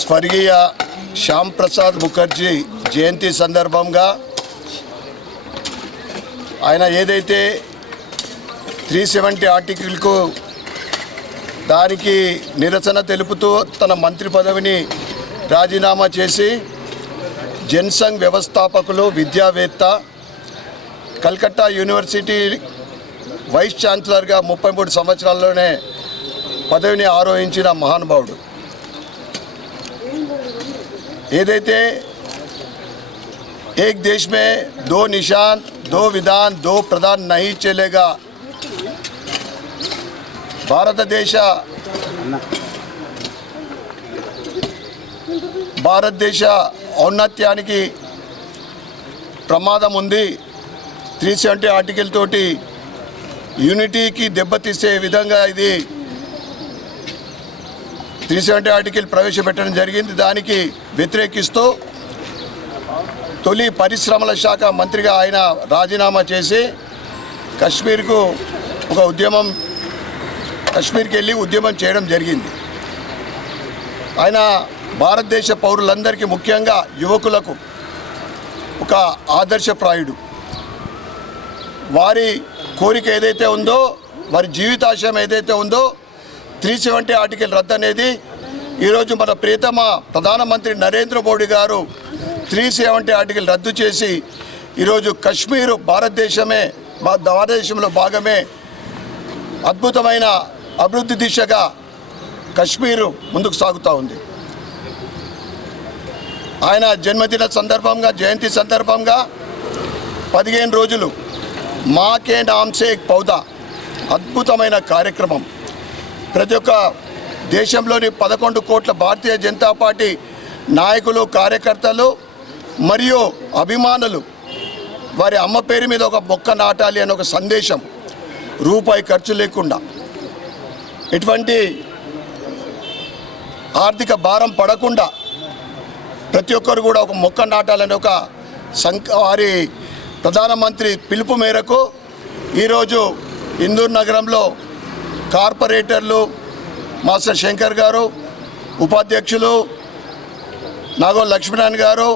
స్వర్గీయ శ్యామ్ ప్రసాద్ ముఖర్జీ జయంతి సందర్భంగా ఆయన ఏదైతే 370 ఆర్టికల్కు దానికి నిరసన తెలుపుతూ తన మంత్రి పదవిని రాజీనామా చేసి జనసంఘ్ వ్యవస్థాపకులు విద్యావేత్త కల్కట్టా యూనివర్సిటీ వైస్ ఛాన్సలర్గా 33 సంవత్సరాల్లోనే పదవిని ఆరోహించిన మహానుభావుడు. ఏదైతే एक देश में दो निशान दो विधान दो प्रधान नहीं चलेगा, భారతదేశ ఔన్నత్యానికి ప్రమాదం ఉంది. 370 ఆర్టికల్ తోటి యూనిటీకి దెబ్బతీసే విధంగా ఇది 370 ఆర్టికల్ ప్రవేశపెట్టడం జరిగింది. దానికి వ్యతిరేకిస్తూ తొలి పరిశ్రమల శాఖ మంత్రిగా ఆయన రాజీనామా చేసి కశ్మీర్కి వెళ్ళి ఉద్యమం చేయడం జరిగింది. ఆయన భారతదేశ పౌరులందరికీ ముఖ్యంగా యువకులకు ఒక ఆదర్శప్రాయుడు. వారి కోరిక ఏదైతే ఉందో, వారి జీవితాశయం ఏదైతే ఉందో 370 ఆర్టికల్ రద్దు అనేది ఈరోజు మన ప్రియతమ ప్రధానమంత్రి నరేంద్ర మోడీ గారు 370 ఆర్టికల్ రద్దు చేసి ఈరోజు కశ్మీరు భారతదేశంలో భాగమే, అద్భుతమైన అభివృద్ధి దిశగా కశ్మీరు ముందుకు సాగుతూ ఉంది. ఆయన జన్మదిన సందర్భంగా, జయంతి సందర్భంగా 15 రోజులు మాకే నామ్సే ఏక్ పౌదా అద్భుతమైన కార్యక్రమం. ప్రతి ఒక్క దేశంలోని 11 కోట్ల భారతీయ జనతా పార్టీ నాయకులు, కార్యకర్తలు మరియు అభిమానులు వారి అమ్మ పేరు మీద ఒక మొక్క నాటాలి అనే ఒక సందేశం, రూపాయి ఖర్చు లేకుండా, ఎటువంటి ఆర్థిక భారం పడకుండా ప్రతి ఒక్కరు కూడా ఒక మొక్క నాటాలని ఒక వారి ప్రధానమంత్రి పిలుపు మేరకు ఈరోజు ఇందూర్ నగరంలో కార్పొరేటర్లు మాస్టర్ శంకర్ గారు, ఉపాధ్యక్షులు నాగో లక్ష్మీనారాయణ గారు,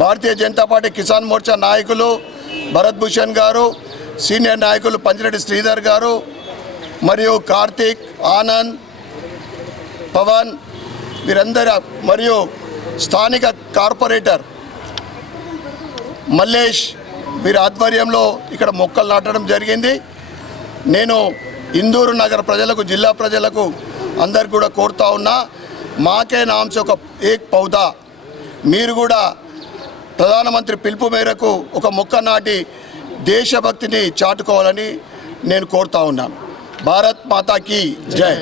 భారతీయ జనతా పార్టీ కిసాన్ మోర్చా నాయకులు భరత్ భూషణ్ గారు, సీనియర్ నాయకులు పంజిరెడ్డి శ్రీధర్ గారు మరియు కార్తీక్, ఆనంద్, పవన్ వీరందరూ మరియు స్థానిక కార్పొరేటర్ మల్లేష్ వీరి ఆధ్వర్యంలో ఇక్కడ మొక్కలు నాటడం జరిగింది. నేను ఇందూరు నగర ప్రజలకు, జిల్లా ప్రజలకు అందరు కూడా కోరుతా ఉన్నా, మాకే నామ్సే ఒక ఏక్ పౌదా, మీరు కూడా ప్రధానమంత్రి పిలుపు మేరకు ఒక మొక్క నాటి దేశభక్తిని చాటుకోవాలని నేను కోరుతా ఉన్నాను. భారత్ మాతా కీ జై.